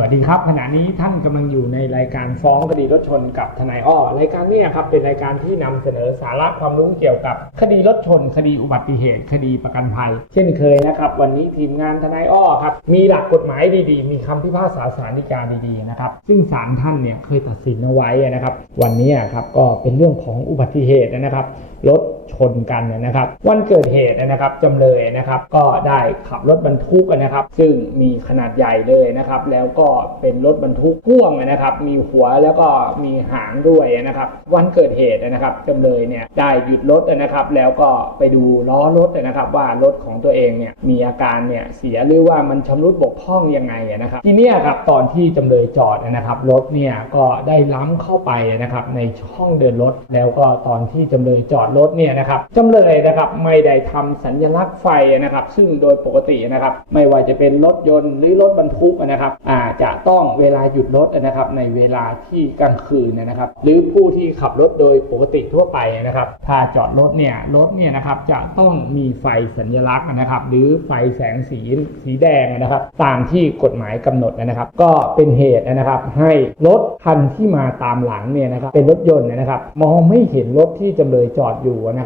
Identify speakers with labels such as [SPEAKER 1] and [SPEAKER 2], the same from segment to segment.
[SPEAKER 1] วัสดีครับขณะนี้ท่านกำลังอยู่ในรายการฟ้องคดีรถชนกับทนายอ้อรายการนี้ครับเป็นรายการที่นำเสนอสาระความรู้เกี่ยวกับ คดีรถชน คดีอุบัติเหตุ คดีประกันภัย เช่นเคยนะครับ วันนี้ทีมงานทนายอ้อครับมีหลักกฎหมายดีๆ มีคำพิพากษาศาลฎีกาดีๆนะครับซึ่งศาลท่านเนี่ยเคยตัดสินเอาไว้นะครับ วันนี้ครับก็เป็นเรื่องของอุบัติเหตุนะครับรถ ชนกันนะครับ วันเกิดเหตุนะครับจำเลยนะครับก็ได้ขับรถบรรทุกนะครับ ซึ่งมีขนาดใหญ่เลยนะครับ แล้วก็เป็นรถบรรทุกพ่วงนะครับ มีหัวแล้วก็มีหางด้วยนะครับ วันเกิดเหตุนะครับจำเลยเนี่ยได้หยุดรถนะครับ แล้วก็ไปดูล้อรถนะครับว่ารถของตัวเองเนี่ยมีอาการเนี่ยเสียหรือว่ามันชำรุดบกพร่องยังไงนะครับ ทีนี้ครับตอนที่จำเลยจอดนะครับรถเนี่ยก็ได้ล้ำเข้าไปนะครับในช่องเดินรถ แล้วก็ตอนที่จำเลยจอดรถเนี่ยนะครับจำเลยนะครับไม่ได้ทำสัญลักษณ์ไฟนะครับ ซึ่งโดยปกตินะครับ ไม่ว่าจะเป็นรถยนต์หรือรถบรรทุกนะครับอาจะต้องเวลาหยุดรถนะครับในเวลาที่กลางคืนนะครับ หรือผู้ที่ขับรถโดยปกติทั่วไปนะครับถ้าจอดรถเนี่ยรถเนี่ยนะครับจะต้องมีไฟสัญลักษณ์นะครับ หรือไฟแสงสีสีแดงนะครับ ตามที่กฎหมายกำหนดนะครับ ก็เป็นเหตุนะครับ ให้รถคันที่มาตามหลังเนี่ยนะครับเป็นรถยนต์นะครับ มองไม่เห็นรถที่จำเลยจอดอยู่นะ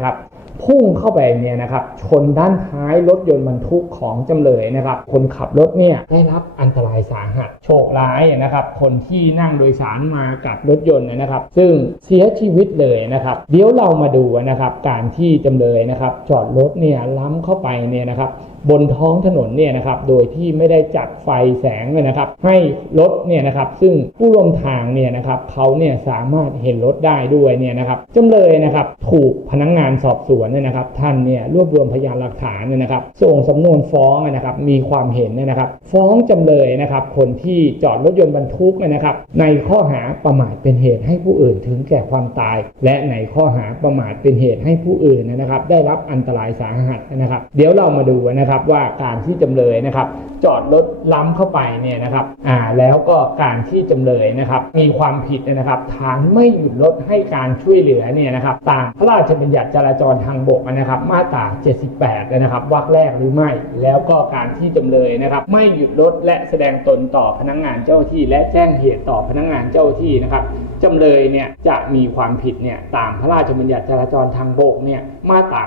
[SPEAKER 1] ครับพุ่งเข้าไปเนี่ยนะครับชนด้านท้ายรถยนต์บรรทุกของจำเลยนะครับ คนขับรถเนี่ยได้รับอันตรายสาหัสโชคร้ายนะครับ คนที่นั่งโดยสารมากับรถยนต์นะครับ ซึ่งเสียชีวิตเลยนะครับ เดี๋ยวเรามาดูนะครับ การที่จำเลยนะครับ จอดรถเนี่ยล้ำเข้าไปเนี่ยนะครับ บนท้องถนนเนี่ยนะครับโดยที่ไม่ได้จัดไฟแสงเลยนะครับ ให้รถเนี่ยนะครับซึ่งผู้ร่วมทางเนี่ยนะครับเขาเนี่ยสามารถเห็นรถได้ด้วยเนี่ยนะครับจำเลยนะครับถูกพนักงานสอบสวนเนี่ยนะครับ ท่านเนี่ยรวบรวมพยานหลักฐานเนี่ยนะครับ ส่งสำนวนฟ้องนะครับมีความเห็นเนี่ยนะครับ ฟ้องจำเลยนะครับคนที่จอดรถยนต์บรรทุกเนี่ยนะครับ ในข้อหาประมาทเป็นเหตุให้ผู้อื่นถึงแก่ความตาย และในข้อหาประมาทเป็นเหตุให้ผู้อื่นนะครับ ได้รับอันตรายสาหัสนะครับ เดี๋ยวเรามาดูนะครับว่าการที่จำเลยนะครับ จอดรถล้ำเข้าไปเนี่ยนะครับอ่าแล้วก็การที่จำเลยนะครับ มีความผิดนะครับ ฐานไม่หยุดรถให้การช่วยเหลือเนี่ยนะครับตามพระราชบัญญัติจราจรทางบกนะครับ มาตรา 78 นะครับวรรคแรกหรือไม่ แล้วก็การที่จำเลยนะครับ ไม่หยุดรถและแสดงตนต่อพนักงานเจ้าที่ และแจ้งเหตุต่อพนักงานเจ้าหน้าที่นะครับจำเลยเนี่ยจะมีความผิดเนี่ยตามพระราชบัญญัติจราจรทางบกเนี่ยมาตรา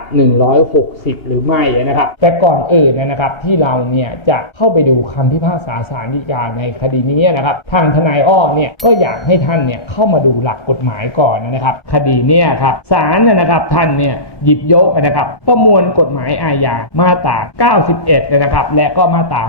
[SPEAKER 1] 160 หรือไม่นะครับ แต่ก่อนอื่นนะครับที่เราเนี่ยจะเข้าไปดูคำพิพากษาศาลฎีกาในคดีนี้นะครับทางทนายอ้อเนี่ยก็อยากให้ท่านเนี่ยเข้ามาดูหลักกฎหมายก่อนนะครับคดีเนี่ยครับศาลนะครับท่านเนี่ยหยิบยกนะครับประมวลกฎหมายอาญามาตรา 91นะครับและก็มาตรา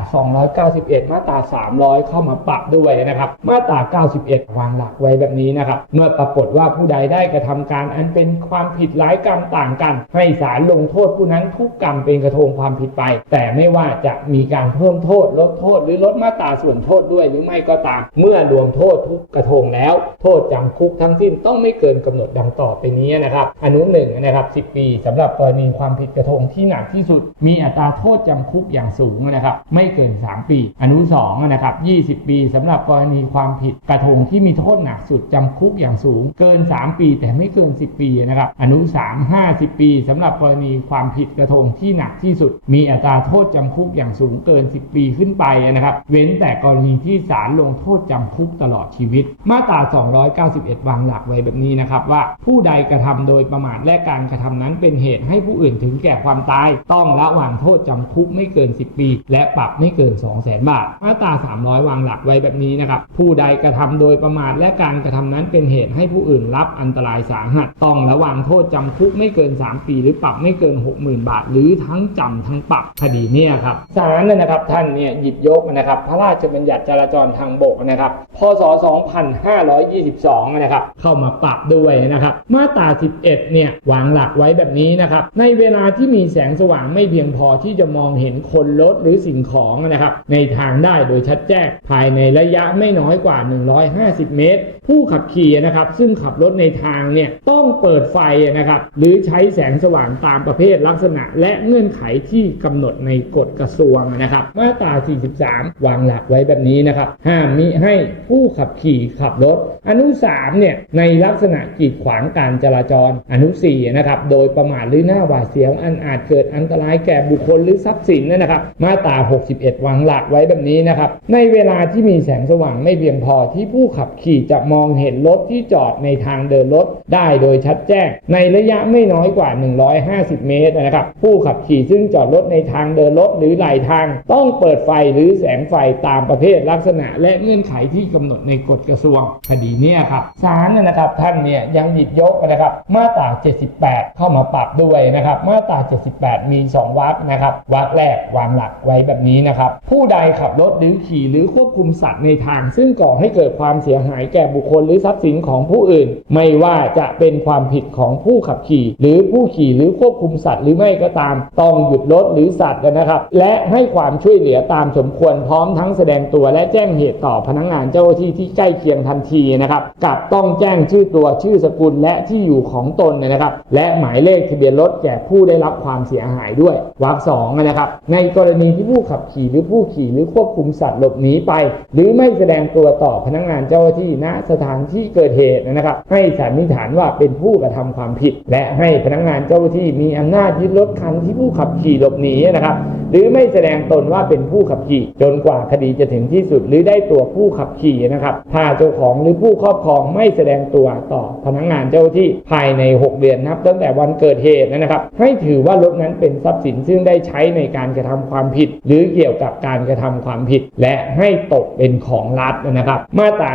[SPEAKER 1] 291 มาตรา 300 เข้ามาปรับด้วยนะครับมาตรา 91 วางหลักไว้แบบนี้นะครับเมื่อปรากฏว่าผู้ใดได้กระทำการอันเป็นความผิดหลายกรรมต่างกัน ให้ศาลลงโทษผู้นั้นทุกกรรมเป็นกระทงความผิดไปแต่ไม่ว่าจะมีการเพิ่มโทษลดโทษ หรือลดมาตราส่วนโทษด้วยหรือไม่ก็ตาม เมื่อรวมโทษทุกกระทงแล้ว โทษจำคุกทั้งสิ้นต้องไม่เกินกำหนดดังต่อไปนี้นะครับอนุหนึ่งนะครับ10 ปีสำหรับกรณีความผิดกระทงที่หนักที่สุด มีอัตราโทษจำคุกอย่างสูงนะครับไม่เกิน 3 ปี อนุ2นะครับ 20 ปีสำหรับกรณีความผิดกระทงที่มีโทษหนักสุดจำคุกอย่างสูง เกิน 3 ปี แต่ไม่เกิน 10 ปีนะครับอนุ 3 50 ปีสำหรับกรณีความผิดกระทงที่หนักที่สุด มีอัตราโทษจำคุกอย่างสูงเกิน 10 ปีขึ้นไปนะครับ เว้นแต่กรณีที่ศาลลงโทษจำคุกตลอดชีวิต มาตรา 291 วางหลักไว้แบบนี้นะครับว่าผู้ใดกระทำโดยประมาทและการกระทำนั้นเป็นเหตุให้ผู้อื่นถึงแก่ความตาย ต้องละวางโทษจำคุกไม่เกิน 10 ปี และปรับไม่เกิน 2 0 0 0 0 0 บาท มาตรา 300 วางหลักไว้แบบนี้นะครับผู้ใดกระทำโดยประมาทและการกระทำนั้นเป็นเหตุให้ผู้อื่นรับอันตรายสาหัส ต้องระวางโทษจำคุกไม่เกิน 3 ปี หรือปรับไม่เกิน 60,000 บาท หรือทั้งจำทั้งปรับคดีเนี่ยครับศาลเนยนะครับท่านเนี่ยหยิบยกนะครับพระราชบัญญัติจราจรทางบกนะครับพศ 2522 นะครับเข้ามาปรับด้วยนะครับมาตรา 11 เนี่ยวางหลักไว้แบบนี้นะครับในเวลาที่มีแสงสว่างไม่เพียงพอที่จะมองเห็นคนรถหรือสิ่งของนะครับในทางได้โดยชัดแจ้งภายในระยะไม่น้อยกว่า 150 เมตร ผู้ขับขี่นะครับซึ่งขับรถในทางเนี่ยต้องเปิดไฟนะครับหรือใช้แสงสว่างตามประเภทลักษณะและเงื่อนไขที่กำหนดในกฎกระทรวงนะครับ มาตรา 43 วางหลักไว้แบบนี้นะครับ ห้ามมิให้ผู้ขับขี่ขับรถ อนุ 3 เนี่ย ในลักษณะกีดขวางการจราจร อนุ4นะครับ โดยประมาทหรือหน้าหวาดเสียวอันอาจเกิดอันตรายแก่บุคคลหรือทรัพย์สินนะครับ มาตรา 61 วางหลักไว้แบบนี้นะครับ ในเวลาที่มีแสงสว่างไม่เพียงพอที่ผู้ขับขี่จะมองเห็นรถที่จอดในทางเดินรถได้โดยชัดแจ้ง ในระยะไม่น้อยกว่า 150 เมตรนะครับ ผู้ขับขี่ซึ่งจอดรถในทางเดินรถหรือไหลทาง ต้องเปิดไฟหรือแสงไฟตามประเภทลักษณะ และเงื่อนไขที่กำหนดในกฎกระทรวงคดีเนี้ยครับศาลนะครับท่านเนี่ยยังหยิบยกนะครับมาตรา 78 เข้ามาปรับด้วยนะครับมาตรา 78 มี 2วรรคนะครับวรรคแรกวางหลักไว้แบบนี้นะครับผู้ใดขับรถหรือขี่หรือควบคุมสัตว์ในทาง ซึ่งก่อให้เกิดความเสียหายแก่บุคคลหรือทรัพย์สินของผู้อื่น ไม่ว่าจะเป็นความผิดของผู้ขับขี่ หรือผู้ขี่หรือควบคุมสัตว์หรือไม่ก็ตาม ต้องหยุดรถหรือสัตว์นะครับ และให้ความช่วยเหลือตามสมควรพร้อมทั้งแสดงตัวและแจ้งเหตุต่อพนักงานเจ้าหน้าที่ที่ใกล้เคียงทันทีนะครับกับต้องแจ้งชื่อตัวชื่อสกุลและที่อยู่ของตนนะครับ และหมายเลขทะเบียนรถแก่ผู้ได้รับความเสียหายด้วยวรรคสองนะครับ ในกรณีที่ผู้ขับขี่หรือผู้ขี่หรือควบคุมสัตว์หลบหนีไป หรือไม่แสดงตัวต่อพนักงานเจ้าหน้าที่ณสถานที่เกิดเหตุนะครับ ให้สันนิษฐานว่าเป็นผู้กระทำความผิด และให้พนักงานเจ้าหน้าที่มีอำนาจยึดรถคันที่ผู้ขับขี่หลบหนีนะครับ หรือไม่แสดงตนว่าเป็นผู้ขับขี่ จนกว่าคดีจะถึงที่สุด หรือได้ตัวผู้ขับขี่นะครับ ถ้าเจ้าของหรือผู้ครอบครองไม่แสดงตัวต่อพนักงานเจ้าที่ภายใน 6 เดือนนับ ตั้งแต่วันเกิดเหตุนะครับ ให้ถือว่ารถนั้นเป็นทรัพย์สินซึ่งได้ใช้ในการกระทำความผิด หรือเกี่ยวกับการกระทำความผิด และให้ตกเป็นของรัฐนะครับ มาตรา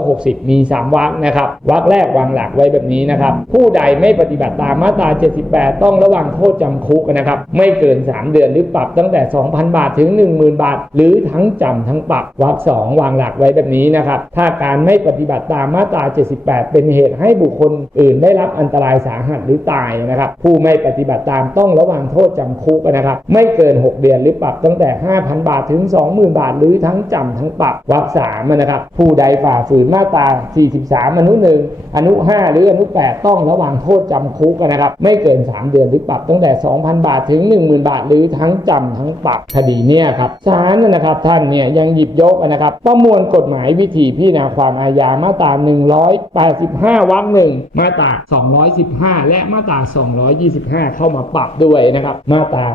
[SPEAKER 1] 160 มี 3วรรคนะครับวรรคแรกวางหลักไว้แบบนี้นะครับ ผู้ใดไม่ปฏิบัติตามมาตรา 78 ต้องระวังโทษจำคุกนะครับ ไม่เกิน 3 เดือนหรือปรับตั้งแต่ 2,000 บาทถึง 10,000 บาท หรือทั้งจำทั้งปรับวรรคสองวางหลักไว้แบบนี้นะครับ ถ้าการไม่ปฏิบัติตามมาตรา 78 เป็นเหตุให้บุคคลอื่นได้รับอันตรายสาหัสหรือตายนะครับ ผู้ไม่ปฏิบัติตามต้องระวังโทษจำคุกนะครับ ไม่เกิน 6 เดือนหรือปรับตั้งแต่ 5,000 บาทถึง 20,000 บาท หรือทั้งจำทั้งปรับวรรคสามนะครับ ผู้ใดฝ่าฝืนมาตรา 43 อนุหนึ่งอนุ 5 หรืออนุ 8 ต้องระวังโทษจำคุกนะครับ ไม่เกิน 3 เดือนหรือปรับตั้งแต่ 2,000 บาทถึง 10,000 บาท หรือทั้งจำทั้งปรับคดีเนี่ยครับศาลนะครับท่านเนี่ยยังหยิบยกนะครับ ประมวลกฎหมายวิธีพิจารณาความอาญามาตรา 185 วรรคหนึ่งมาตรา 215 และมาตรา 225 เข้ามาปรับด้วยนะครับมาตรา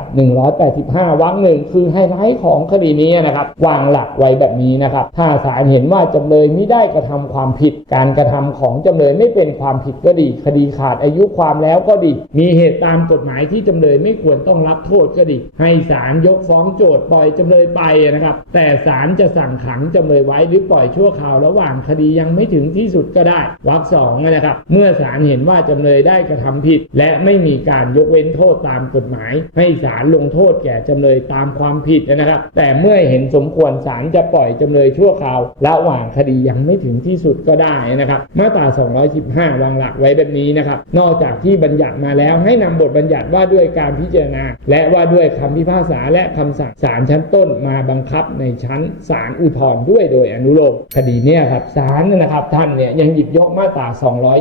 [SPEAKER 1] 185 วรรคหนึ่งคือไฮไลท์ของคดีนี้นะครับวางหลักไว้แบบนี้นะครับถ้าศาลเห็นว่าจำเลยไม่ได้กระทำความผิด การกระทำของจำเลยไม่เป็นความผิดก็ดี คดีขาดอายุความแล้วก็ดี มีเหตุตามกฎหมายที่จำเลยไม่ควรต้องรับโทษก็ดีให้ศาลยกฟ้องโจทย์ปล่อยจำเลยไปนะครับ แต่ศาลจะสั่งขังจำเลยไว้หรือปล่อยชั่วคราวระหว่างคดียังไม่ถึงที่สุดก็ได้วรรคสองนะครับ เมื่อศาลเห็นว่าจำเลยได้กระทำผิด และไม่มีการยกเว้นโทษตามกฎหมาย ให้ศาลลงโทษแก่จำเลยตามความผิดนะครับ แต่เมื่อเห็นสมควรศาลจะปล่อยจำเลยชั่วคราวระหว่างคดียังไม่ถึงที่สุดก็ได้นะครับมาตรา 215 วางหลักไว้แบบนี้นะครับ นอกจากที่บัญญัติมาแล้วให้นำบทบัญญัติว่าด้วยการพิจารณา และว่าด้วยคำพิพากษาและคำสั่งศาลชั้นต้นมาบังคับในชั้นศาลอุทธรณ์ด้วยโดยอนุโลมคดีเนี่ยครับศาลนะครับท่านเนี่ยยังหยิบยกมาตรา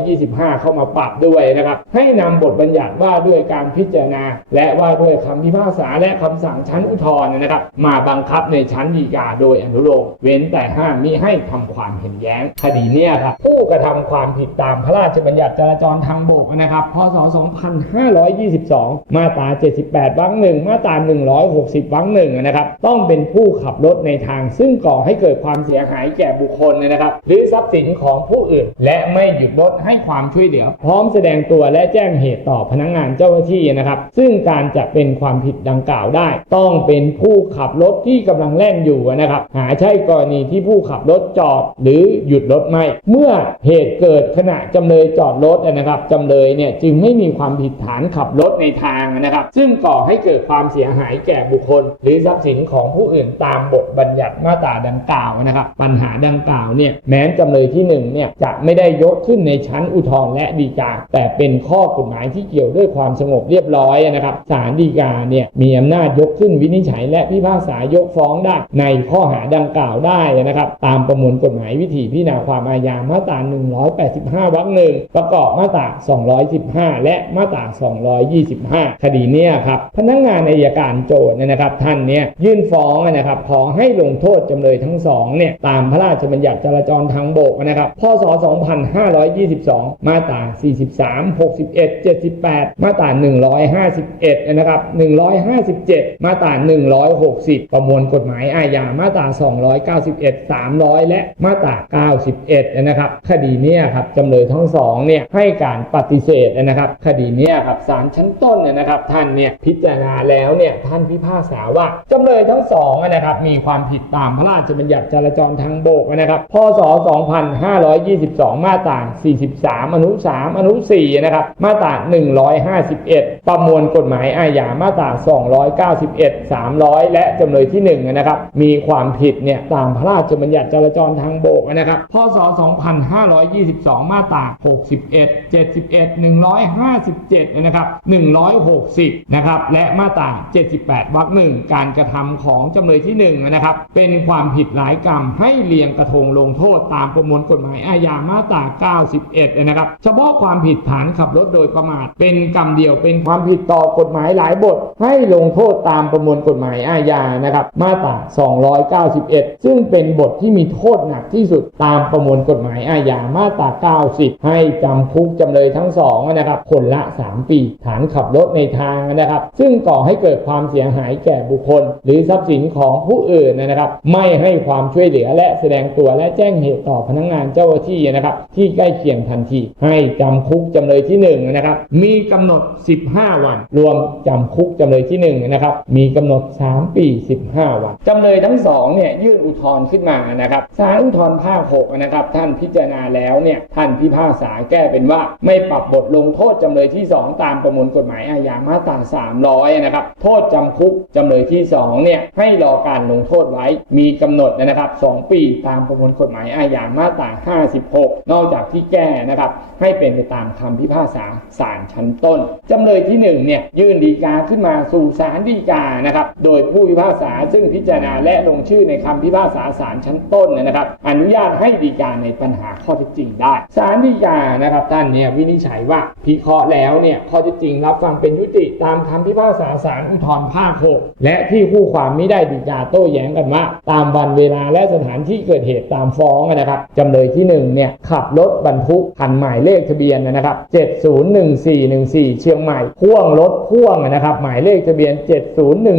[SPEAKER 1] 225 เข้ามาปรับด้วยนะครับ ให้นำบทบัญญัติว่าด้วยการพิจารณา และว่าด้วยคำพิพากษาและคำสั่งชั้นอุทธรณ์นะครับ มาบังคับในชั้นฎีกาโดยอนุโลมเว้นแต่ห้ามมิให้ทำความเห็นแย้ง คดีเนี่ยครับผู้กระทำความผิดตามพระราชบัญญัติจราจรทางบกนะครับพศ 2522 มาตรา 78วรรคหนึ่งมาตรา 160วรรคหนึ่งนะครับ ต้องเป็นผู้ขับรถในทางซึ่งก่อให้เกิดความเสียหายแก่บุคคลนะครับ หรือทรัพย์สินของผู้อื่น และไม่หยุดรถให้ความช่วยเหลือ พร้อมแสดงตัวและแจ้งเหตุต่อพนักงานเจ้าหน้าที่นะครับ ซึ่งการจะเป็นความผิดดังกล่าวได้ ต้องเป็นผู้ขับรถที่กำลังแล่นอยู่นะครับ หาใช่กรณีที่ผู้ขับรถจอดหรือหยุดรถไม่ เมื่อเหตุเกิดขณะจำเลยจอดรถนะครับจำเลยเนี่ยจึงไม่มีความผิดฐานขับรถในทางนะครับ ซึ่งก่อให้เกิดความเสียหายแก่บุคคล หรือทรัพย์สินของผู้อื่นตามบทบัญญัติมาตราดังกล่าวนะครับ ปัญหาดังกล่าวเนี่ยแม้จำเลยที่หนึ่งเนี่ยจะไม่ได้ยกขึ้นในชั้นอุทธรณ์และฎีกา แต่เป็นข้อกฎหมายที่เกี่ยวด้วยความสงบเรียบร้อยนะครับศาลฎีกาเนี่ยมีอำนาจยกขึ้นวินิจฉัย และพิพากษายกฟ้องได้ในข้อหาดังกล่าวได้นะครับ ตามประมวลกฎหมายวิธีพิจารณาความอาญามาตรา 185 วรรคหนึ่งประกอบมาตรา 215 และมาตรา 225 คดีเนี้ยครับพนักงานอัยการโจทย์เนยนะครับ ท่านเนี่ยยื่นฟ้องนะครับขอให้ลงโทษจำเลยทั้งสองเนี่ยตามพระราชบัญญัติจราจรทางบกนะครับพศ 2522 มาตรา 43 61 78 มาตรา 151 นะครับ 157 มาตรา 160 ประมวลกฎหมายอาญามาตรา 291 300 และมาตรา 91 นะครับ คดีเนี้ยครับจำเลยทั้งสองเนี่ยให้การปฏิเสธนะครับ คดีเนี้ยครับศาลชั้นต้นเนี่ยนะครับ ท่านเนี่ยพิจารณาแล้วเนี่ยท่านพิพากษาว่าจำเลยทั้งสองนะครับมีความผิดตามพระราชบัญญัติจราจรทางบกนะครับพศ 2522 มาตรา 43 อนุ 3 อนุ 4 นะครับ มาตรา 151 ประมวลกฎหมายอาญา มาตรา 291 300 และจำเลยที่1นะครับ มีความผิดเนี่ยตามพระราชบัญญัติจราจรทางบกนะครับ พศ 2522 มาตรา 61 71 157 นะครับ 160 นะครับ และมาตรา78วรรคหนึ่งการกระทำของจำเลยที่1นะครับเป็นความผิดหลายกรรมให้เรียงกระทงลงโทษตามประมวลกฎหมายอาญามาตรา 91 นะครับ เฉพาะความผิดฐานขับรถโดยประมาทเป็นกรรมเดียวเป็นความผิดต่อกฎหมายหลายบท ให้ลงโทษตามประมวลกฎหมายอาญานะครับ มาตรา 291 ซึ่งเป็นบทที่มีโทษหนักที่สุดตามประมวลกฎหมายอาญามาตรา 90 ให้จำคุกจำเลยทั้งสองนะครับคนละ 3 ปี ฐานขับรถในทางนะครับ ซึ่งก่อให้เกิดความเสียหายแก่บุคคล หรือทรัพย์สินของผู้อื่นนะครับ ไม่ให้ความช่วยเหลือและแสดงตัวและแจ้งเหตุต่อพนักงานเจ้าหน้าที่นะครับ ที่ใกล้เคียงทันที ให้จำคุกจำเลยที่ 1 นะครับ มีกำหนด 15 วัน รวมจำคุกจำเลยที่ 1 นะครับ มีกำหนด 3 ปี 15 วันจำเลยทั้งสองเนี่ยยื่นอุทธรณ์ขึ้นมานะครับศาลอุทธรณ์ภาค6นะครับ ท่านพิจารณาแล้วเนี่ยท่านพิพากษาแก้เป็นว่าไม่ปรับบทลงโทษจำเลยที่ 2 ตามประมวลกฎหมายอาญามาตรา300 นะครับโทษจำคุกจำเลยที่2เนี่ยให้รอการลงโทษไว้มีกำหนดนะครับ2ปีตามประมวลกฎหมายอาญามาตรา 56 นอกจากที่แก้นะครับให้เป็นไปตามคำพิพากษาศาลชั้นต้นจำเลยที่1เนี่ยยื่นดีกาขึ้นมาสู่ศาลฎีกานะครับโดยผู้พิพากษาซึ่งพิจารณาและลงชื่อในคำพิพากษาศาลชั้นต้นนะครับ อนุญาตให้ดีกาในปัญหาข้อเท็จจริงได้ศาลฎีกานะครับท่านเนี่ยวินิจฉัยว่าพิเคราะห์แล้วเนี่ยข้อเท็จจริงรับฟังเป็นยุติตามคำพิพากษาศาลอุทธรภาค6และที่คู่ความไม่ได้ดีกาโต้แย้งกันว่า ตามวันเวลาและสถานที่เกิดเหตุตามฟ้องนะครับจำเลยที่1เนี่ยขับรถบรรทุกคันหมายเลขทะเบียนนะครับ 701414 เชียงใหม่ พ่วงรถพ่วงนะครับหมายเลขทะเบียน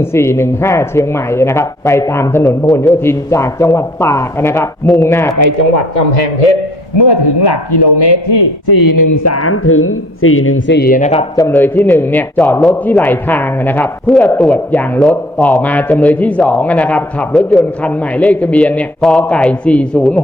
[SPEAKER 1] 701415 เชียงใหม่นะครับ ไปตามถนนพหลโยธินจากจังหวัดตากนะครับ มุ่งหน้าไปจังหวัดกำแพงเพชร เมื่อถึงหลักกิโลเมตรที่ 413 ถึง 414 นะครับจำเลยที่1เนี่ยจอดรถที่ไหลทางนะครับ เพื่อตรวจอย่างรถต่อมาจำเลยที่2นะครับขับรถยนต์คันหมายเลขทะเบียนเนี่ยกไก่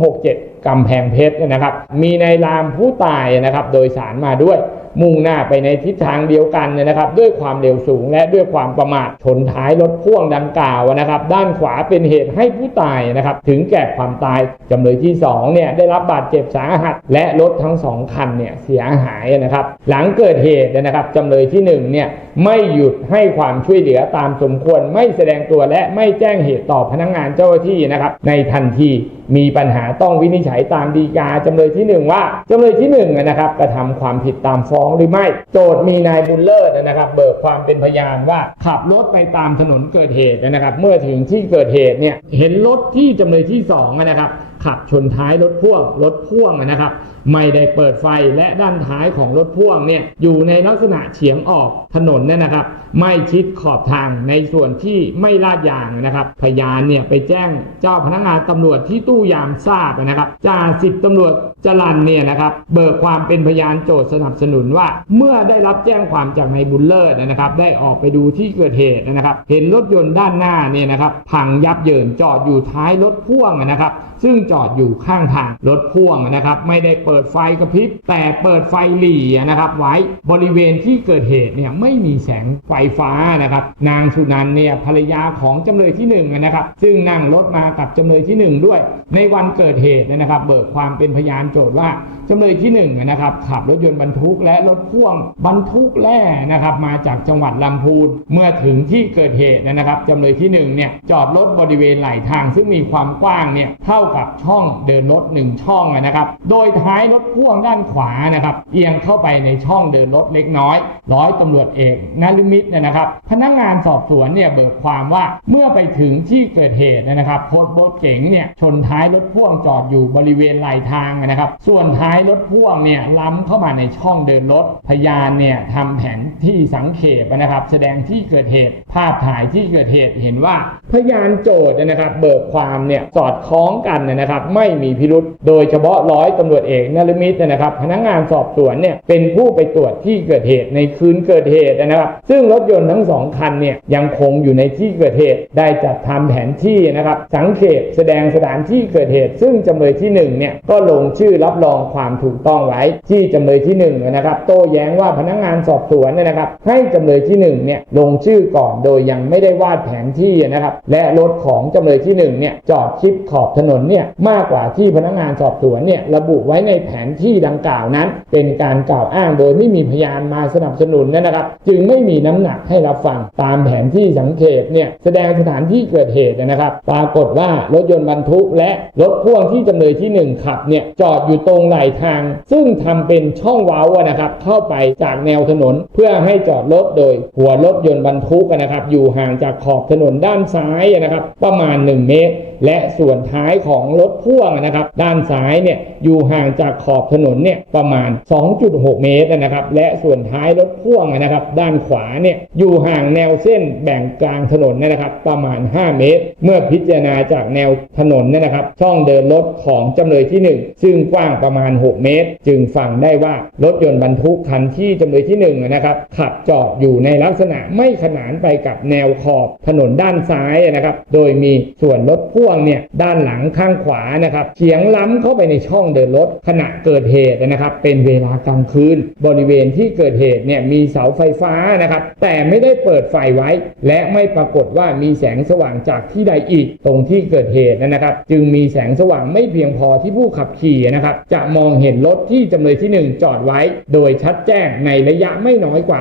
[SPEAKER 1] 4067กำแพงเพชรนะครับ มีนายรามผู้ตายนะครับ โดยสารมาด้วย มุ่งหน้าไปในทิศทางเดียวกันเนี่ยนะครับ ด้วยความเร็วสูงและด้วยความประมาทชนท้ายรถพ่วงดังกล่าวนะครับ ด้านขวาเป็นเหตุให้ผู้ตายนะครับถึงแก่ความตายจำเลยที่2เนี่ยได้รับบาดเจ็บสาหัส และรถทั้งสองคันเนี่ยเสียหายนะครับ หลังเกิดเหตุนะครับจำเลยที่1เนี่ยไม่หยุดให้ความช่วยเหลือตามสมควรไม่แสดงตัวและไม่แจ้งเหตุต่อพนักงานเจ้าหน้าที่นะครับ ในทันทีมีปัญหาต้องวินิจฉัยตามดีกาจำเลยที่ 1 ว่าจำเลยที่1นะครับกระทำความผิดตามฟ้องหรือไม่ โจทย์มีนายบุญเลิศนะครับ เบิกความเป็นพยานว่า ขับรถไปตามถนนเกิดเหตุนะครับ เมื่อถึงที่เกิดเหตุเนี่ยเห็นรถที่จำเลยที่2นะครับ ขับชนท้ายรถพ่วงรถพ่วงนะครับ ไม่ได้เปิดไฟและด้านท้ายของรถพ่วงเนี่ยอยู่ในลักษณะเฉียงออกถนนเนี่ยนะครับ ไม่ชิดขอบทางในส่วนที่ไม่ลาดยางนะครับ พยานเนี่ยไปแจ้งเจ้าพนักงานตำรวจที่ตู้ยามทราบนะครับจ่าสิบตำรวจจรันเนี่ยนะครับ เบิกความเป็นพยานโจทย์สนับสนุนว่า เมื่อได้รับแจ้งความจากนายบุญเลิศนะครับ ได้ออกไปดูที่เกิดเหตุนะครับ เห็นรถยนต์ด้านหน้าเนี่ยนะครับ พังยับเยินจอดอยู่ท้ายรถพ่วงนะครับ ซึ่งจอดอยู่ข้างทางรถพ่วงนะครับไม่ได้เปิดไฟกระพริบแต่เปิดไฟหลีนะครับไว้บริเวณที่เกิดเหตุเนี่ยไม่มีแสงไฟฟ้านะครับนางสุนันเนี่ยภรรยาของจำเลยที่หนึ่งนะครับซึ่งนั่งรถมากับจำเลยที่หนึ่งด้วย ในวันเกิดเหตุเนี่ยนะครับ เบิกความเป็นพยานโจทย์ว่าจำเลยที่หนึ่งนะครับขับรถยนต์บรรทุกและรถพ่วงบรรทุกแร่นะครับมาจากจังหวัดลำพูนเมื่อถึงที่เกิดเหตุนะครับจำเลยที่หนึ่งเนี่ยจอดรถบริเวณไหลทางซึ่งมีความกว้างเนี่ยเท่ากับชช่องเดินรถหนึ่งช่องนะครับ โดยท้ายรถพ่วงด้านขวานะครับ เอียงเข้าไปในช่องเดินรถเล็กน้อย ร้อยตำรวจเอกนฤมิตรเนยนะครับ พนักงานสอบสวนเนี่ยเบิกความว่าเมื่อไปถึงที่เกิดเหตุนะครับโพสต์รถเก๋งเนี่ยชนท้ายรถพ่วงจอดอยู่บริเวณไหลทางนะครับ ส่วนท้ายรถพ่วงเนี่ยล้ำเข้ามาในช่องเดินรถพยานเนี่ยทำแผนที่สังเขปนะครับ แสดงที่เกิดเหตุภาพถ่ายที่เกิดเหตุเห็นว่าพยานโจทย์นะครับ เบิกความเนี่ยสอดคล้องกันนะครับไม่มีพิรุษโดยเฉพาะร้อยตำรวจเอกนฤมิตรนะครับ พนักงานสอบสวนเนี่ยเป็นผู้ไปตรวจที่เกิดเหตุในคืนเกิดเหตุนะครับ ซึ่งรถยนต์ทั้งสองคันเนี่ยยังคงอยู่ในที่เกิดเหตุได้จัดทำแผนที่นะครับสังเขปแสดงสถานที่เกิดเหตุ ซึ่งจำเลยที่หนึ่งเนี่ยก็ลงชื่อรับรองความถูกต้องไว้ที่จำเลยที่หนึ่งนะครับโต้แย้งว่าพนักงานสอบสวนเนยนะครับ ให้จำเลยที่หนึ่งเนี่ยลงชื่อก่อนโดยยังไม่ได้วาดแผนที่นะครับและรถของจำเลยที่หนึ่งเนี่ยจอดชิดขอบถนนเนี่ยมากกว่าที่พนักงานสอบสวนเนี่ยระบุไว้ในแผนที่ดังกล่าวนั้น เป็นการกล่าวอ้างโดยไม่มีพยานมาสนับสนุนนะครับ จึงไม่มีน้ำหนักให้รับฟังตามแผนที่สังเขปเนี่ยแสดงสถานที่เกิดเหตุนะครับ ปรากฏว่ารถยนต์บรรทุกและรถพ่วงที่จำเลยที่หนึ่งขับเนี่ยจอดอยู่ตรงไหลทาง ซึ่งทำเป็นช่องว้าอะนะครับเข้าไปจากแนวถนน เพื่อให้จอดรถโดยหัวรถยนต์บรรทุกนะครับอยู่ห่างจากขอบถนนด้านซ้ายนะครับประมาณ 1 เมตร และส่วนท้ายของรถพ่วงนะครับ ด้านซ้ายเนี่ยอยู่ห่างจากขอบถนนเนี่ยประมาณ 2.6 เมตรนะครับ และส่วนท้ายรถพ่วงนะครับ ด้านขวาเนี่ยอยู่ห่างแนวเส้นแบ่งกลางถนนเนยนะครับ ประมาณ 5 เมตร เมื่อพิจารณาจากแนวถนนเนี่ยนะครับ ช่องเดินรถของจำเลยที่ 1 ซึ่งกว้างประมาณ 6 เมตร จึงฟังได้ว่ารถยนต์บรรทุกคันที่จำเลยที่ 1 นะครับขับจอดอยู่ในลักษณะไม่ขนานไปกับแนวขอบถนนด้านซ้ายนะครับ โดยมีส่วนรถพ่วงเนี่ยด้านหลังข้างขวานะครับเฉียงล้ำเข้าไปในช่องเดินรถขณะเกิดเหตุนะครับ เป็นเวลากลางคืน บริเวณที่เกิดเหตุเนี่ยมีเสาไฟฟ้านะครับ แต่ไม่ได้เปิดไฟไว้ และไม่ปรากฏว่ามีแสงสว่างจากที่ใดอีก ตรงที่เกิดเหตุนะครับ จึงมีแสงสว่างไม่เพียงพอที่ผู้ขับขี่นะครับ จะมองเห็นรถที่จำเลยที่ 1 จอดไว้ โดยชัดแจ้งในระยะไม่น้อยกว่า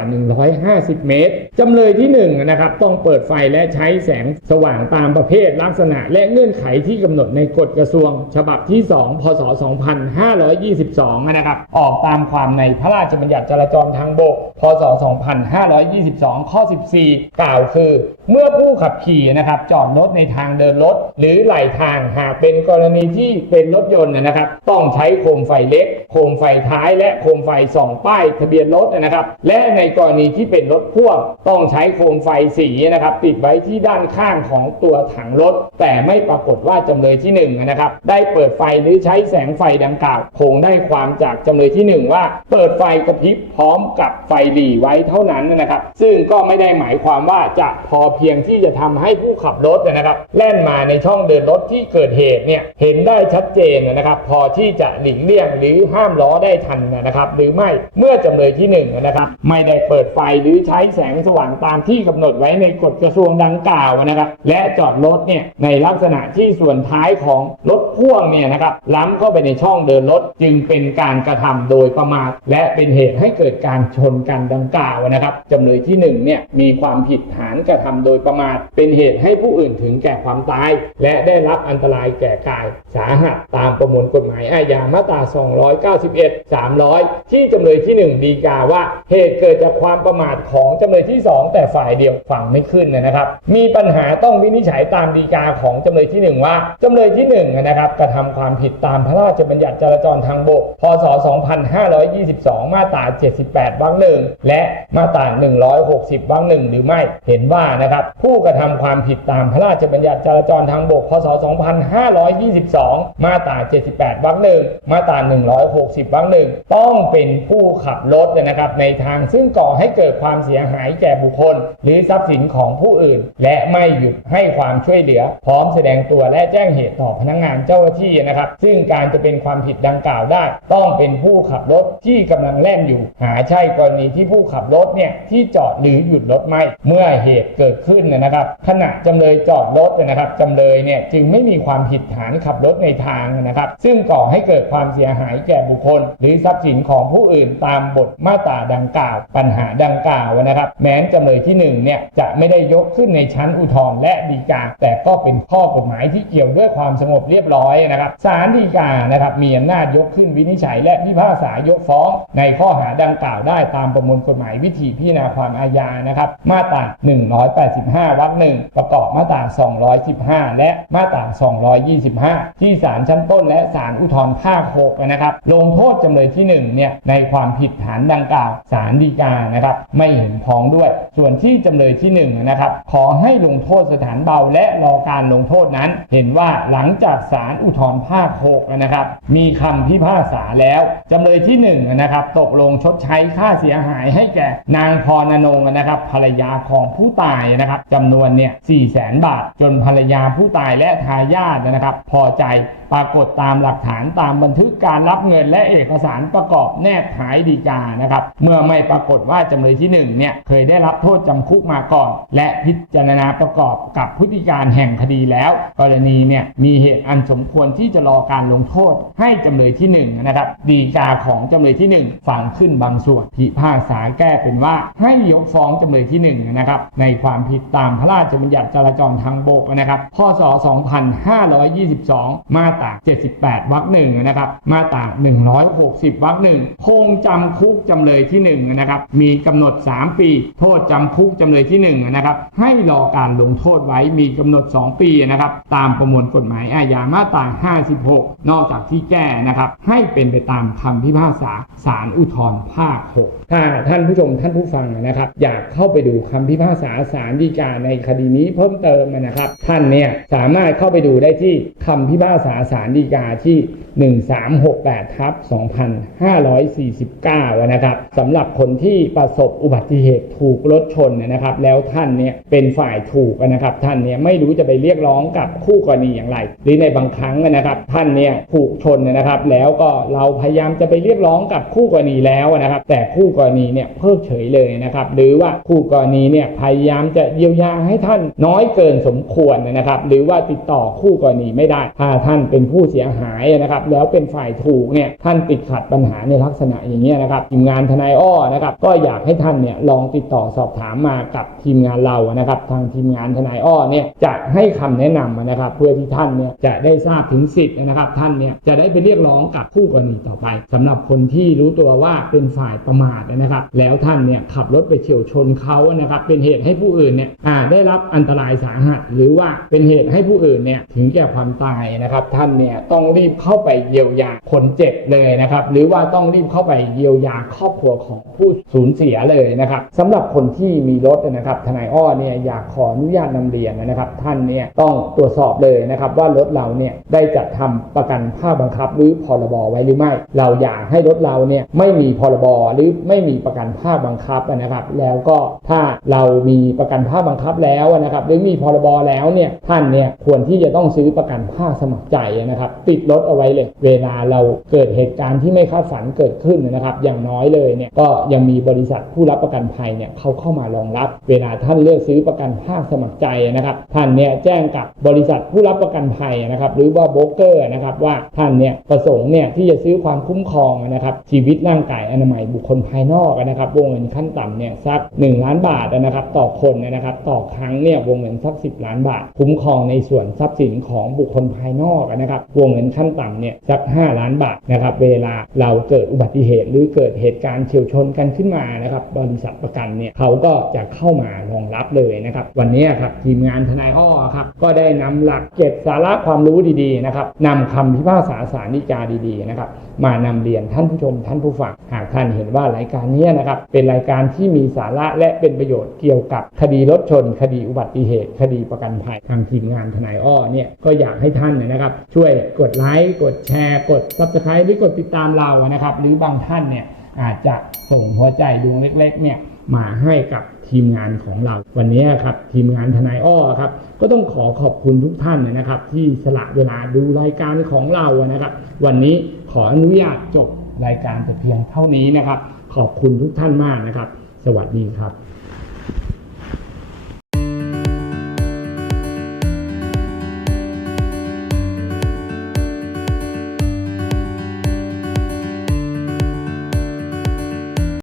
[SPEAKER 1] 150 เมตรจำเลยที่1นะครับต้องเปิดไฟและใช้แสงสว่างตามประเภทลักษณะและเงื่อนไขที่กำหนดในกฎกระทรวง ฉบับที่ 2 พศ 2522 นะครับ ออกตามความในพระราชบัญญัติจราจรทางบก พศ 2522 ข้อ 14 กล่าวคือ เมื่อผู้ขับขี่นะครับจอดรถในทางเดินรถ หรือไหลทางหากเป็นกรณีที่เป็นรถยนต์นะครับ ต้องใช้โคมไฟเล็ก โคมไฟท้ายและโคมไฟส่องป้ายทะเบียนรถนะครับ และในกรณีที่เป็นรถพ่วงต้องใช้โคมไฟสีนะครับติดไว้ที่ด้านข้างของตัวถังรถ แต่ไม่ปรากฏว่าจำเลยที่หนึ่งนะครับ ได้เปิดไฟหรือใช้แสงไฟดังกล่าวคงได้ความจากจำเลยที่หนึ่งว่า เปิดไฟกระพริบพร้อมกับไฟหลีไว้เท่านั้นนะครับ ซึ่งก็ไม่ได้หมายความว่าจะพอเพียงที่จะทำให้ผู้ขับรถนะครับแล่นมาในช่องเดินรถที่เกิดเหตุเนี่ยเห็นได้ชัดเจนนะครับ พอที่จะหลีกเลี่ยงหรือห้ามล้อได้ทันนะครับ หรือไม่เมื่อจำเลยที่หนึ่งนะครับไม่ได้เปิดไฟหรือใช้แสงสว่างตามที่กำหนดไว้ในกฎกระทรวงดังกล่าวนะครับ และจอดรถเนี่ยในลักษณะที่ส่วนท้ายของรถพ่วงเนี่ยนะครับล้ำเข้าไปในช่องเดินรถจึงเป็นการกระทำโดยประมาทและเป็นเหตุให้เกิดการชนกันดังกล่าวนะครับจำเลยที่หนึ่งเนี่ยมีความผิดฐานกระทำโดยประมาทเป็นเหตุให้ผู้อื่นถึงแก่ความตาย และได้รับอันตรายแก่กายสาหัสตามประมวลกฎหมายอาญามาตรา 291 300 ที่จำเลยที่ 1 ดีกาว่าเหตุเกิดจากความประมาทของจำเลยที่ 2 แต่ฝ่ายเดียวฟังไม่ขึ้นนะครับ มีปัญหาต้องวินิจฉัยตามดีกาของจำเลยที่ 1 ว่า จำเลยที่1นะครับกระทำความผิดตามพระราชบัญญัติจราจรทางบก พศ 2522 มาตรา 78 วรรคหนึ่งและมาตรา 160 วรรคหนึ่งหรือไม่เห็นว่านะครับผู้กระทำความผิดตามพระราชบัญญัติจราจรทางบก พศ 2522 มาตรา 78 วรรคหนึ่งมาตรา 160 วรรคหนึ่งต้องเป็นผู้ขับรถนะครับในทางซึ่งก่อให้เกิดความเสียหายแก่บุคคล หรือทรัพย์สินของผู้อื่น และไม่หยุดให้ความช่วยเหลือพร้อมแสดงตัวและแจ้งเหตุต่อพนักงานเจ้าหน้าที่นะครับ ซึ่งการจะเป็นความผิดดังกล่าวได้ ต้องเป็นผู้ขับรถที่กำลังแล่นอยู่ หาใช่กรณีที่ผู้ขับรถเนี่ยที่จอดหรือหยุดรถไม่เมื่อเหตุเกิดขึ้นนะครับขณะจำเลยจอดรถนะครับจำเลยเนี่ยจึงไม่มีความผิดฐานขับรถในทางนะครับ ซึ่งก่อให้เกิดความเสียหายแก่บุคคล หรือทรัพย์สินของผู้อื่นตามบทมาตราดังกล่าว ปัญหาดังกล่าวนะครับ แม้นจำเลยที่หนึ่งเนี่ยจะไม่ได้ยกขึ้นในชั้นอุทธรณ์และฎีกาแต่ก็เป็นข้อกฎหมายที่เกี่ยวด้วยความสงบเรียบร้อยนะครับศาลฎีกานะครับมีอำนาจยกขึ้นวินิจฉัย และพิพากษายกฟ้อง ในข้อหาดังกล่าวได้ตามประมวลกฎหมายวิธีพิจารณาความอาญานะครับ มาตรา 185 วรรคหนึ่งประกอบมาตรา 215 และมาตรา 225 ที่ศาลชั้นต้นและศาลอุทธรภาค6นะครับ ลงโทษจำเลยที่1เนี่ยในความผิดฐานดังกล่าวศาลฎีกานะครับไม่เห็นพ้องด้วย ส่วนที่จำเลยที่1นะครับขอให้ลงโทษสถานเบาและรอการลงโทษนั้นเห็นว่าหลังจากศาลอุทธรภาค6นะครับมีคำพิพากษาแล้วจำเลยที่1นะครับตกลงชดใช้ค่าเสียหายให้แก่นางพรนงนะครับภรรยาของผู้ตายนะครับจำนวนเนี่ย4แสนบาท จนภรรยาผู้ตายและทายาทนะครับ พอใจปรากฏตามหลักฐานตามบันทึกการรับเงินและเอกสารประกอบแนบท้ายดีกานะครับ เมื่อไม่ปรากฏว่าจำเลยที่1เนี่ยเคยได้รับโทษจำคุกมาก่อน และพิจารณาประกอบกับพฤติการแห่งคดีแล้วกรณีเนี่ยมีเหตุอันสมควรที่จะรอการลงโทษให้จำเลยที่1นะครับดีกาของจำเลยที่ 1 ฟังขึ้นบางส่วนพิพากษาแก้เป็นว่าให้ยกฟ้องจำเลยที่1นะครับในความผิดตามพระราชบัญญัติจราจรทางบกนะครับพศ 2522 มาตรา 78 วรรคหนึ่งนะครับมาตรา 160 วรรคหนึ่งคงจำคุกจำเลยที่ 1 นะครับ มีกำหนด 3 ปี โทษจำคุกจำเลยที่ 1 นะครับ ให้รอการลงโทษไว้มีกำหนด 2 ปีนะครับตามประมวลกฎหมายอาญามาตรา 56 นอกจากที่แก้นะครับให้เป็นไปตามคำพิพากษาศาลอุทธรภาค 6 ถ้าท่านผู้ชมท่านผู้ฟังนะครับ อยากเข้าไปดูคำพิพากษาศาลฎีกาในคดีนี้เพิ่มเติมนะครับ ท่านเนี่ยสามารถเข้าไปดูได้ที่คำพิพากษาศาลฎีกาที่ 1368ทับ2549 นะครับสำหรับคนที่ประสบอุบัติเหตุถูกรถชนนะครับ แล้วท่านเนี่ยเป็นฝ่ายถูกนะครับ ท่านเนี่ยไม่รู้จะไปเรียกร้องกับคู่กรณีอย่างไร หรือในบางครั้งนะครับ ท่านเนี่ยถูกชนนะครับ แล้วก็เราพยายามจะไปเรียกร้องกับคู่กรณีแล้วนะครับ แต่คู่กรณีเนี่ยเพิกเฉยเลยนะครับ หรือว่าคู่กรณีเนี่ยพยายามจะเยียวยาให้ท่านน้อยเกินสมควรนะครับ หรือว่าติดต่อคู่กรณีไม่ได้ ถ้าท่านเป็นผู้เสียหายนะครับ แล้วเป็นฝ่ายถูกเนี่ยท่านติดขัดปัญหาในลักษณะอย่างนี้นะครับทีมงานทนายอ้อนะครับ ก็อยากให้ท่านเนี่ยลองติดต่อสอบถามมากับทีมงานเรานะครับ ทางทีมงานทนายอ้อเนี่ยจะให้คำแนะนำนะครับ เพื่อที่ท่านเนี่ยจะได้ทราบถึงสิทธิ์นะครับ ท่านเนี่ยจะได้ไปเรียกร้องกับคู่กรณีต่อไปสำหรับคนที่รู้ตัวว่าเป็นฝ่ายประมาทนะครับ แล้วท่านเนี่ยขับรถไปเฉียวชนเขานะครับ เป็นเหตุให้ผู้อื่นเนี่ยได้รับอันตรายสาหัส หรือว่าเป็นเหตุให้ผู้อื่นเนี่ยถึงแก่ความตายนะครับ ท่านเนี่ยต้องรีบเข้าไปเยียวยาคนเจ็บเลยนะครับ หรือว่าต้องรีบเข้าไปเยียวยาครอบครัวของผู้สูญเสียเลยนะครับสำหรับคนที่มีรถนะครับทนายอ้อเนี่ยอยากขออนุญาตนำเรียนนะครับ ท่านเนี่ยต้องตรวจสอบเลยนะครับว่ารถเราเนี่ยได้จัดทำประกันภาคบังคับหรือพรบไว้หรือไม่ เราอยากให้รถเราเนี่ยไม่มีพรบหรือไม่มีประกันภาคบังคับนะครับ แล้วก็ถ้าเรามีประกันภาคบังคับแล้วนะครับหรือมีพรบแล้วเนี่ยท่านเนี่ยควรที่จะต้องซื้อประกันภาคสมัครใจนะครับ ติดรถเอาไว้เลย เวลาเราเกิดเหตุการณ์ที่ไม่คาดฝันเกิดขึ้นนะครับอย่างน้อยเลยเนี่ยก็ยังมีบริษัทผู้รับประกันภัยเนี่ยเขาเข้ามารองรับ เวลาท่านเลือกซื้อประกันภาคสมัครใจนะครับ ท่านเนี่ยแจ้งกับบริษัทผู้รับประกันภัยนะครับหรือว่าโบรกเกอร์นะครับว่าท่านเนี่ยประสงค์เนี่ยที่จะซื้อความคุ้มครองนะครับชีวิตร่างกายอนามัยบุคคลภายนอกนะครับวงเงินขั้นต่ำเนี่ยสัก 1 ล้านบาทนะครับต่อคนนะครับต่อครั้งเนี่ยวงเงินสัก 10 ล้านบาท คุ้มครองในส่วนทรัพย์สินของบุคคลภายนอกนะครับวงเงินขั้นต่ำเนี่ยสัก 5 ล้านบาทนะครับเวลาเราเกิดอุบัติเหตุ หรือเกิดเหตุการณ์เฉียวชนกันขึ้นมานะครับบริษัทประกันเนี่ยเขาก็จะเข้ามารองรับเลยนะครับวันนี้ครับทีมงานทนายอ้อครับก็ได้นำหลักเก็บสาระความรู้ดีๆนะครับนำคำพิพากษาศาลฎีกาดีๆนะครับมานำเรียนท่านผู้ชมท่านผู้ฟังหากท่านเห็นว่ารายการนี้นะครับเป็นรายการที่มีสาระและเป็นประโยชน์เกี่ยวกับคดีรถชน คดีอุบัติเหตุ คดีประกันภัยทางทีมงานทนายอ้อเนี่ยก็อยากให้ท่านนะครับ ช่วยกดไลค์กดแชร์ กด subscribe หรือกดติดตามเรานะครับ หรือบางท่านเนี่ยอาจจะส่งหัวใจดวงเล็กๆเนี่ยมาให้กับทีมงานของเรา วันนี้ครับทีมงานทนายอ้อครับ ก็ต้องขอขอบคุณทุกท่านนะครับ ที่สละเวลาดูรายการของเรานะครับ วันนี้ขออนุญาตจบรายการแต่เพียงเท่านี้นะครับ ขอบคุณทุกท่านมากนะครับ สวัสดีครับ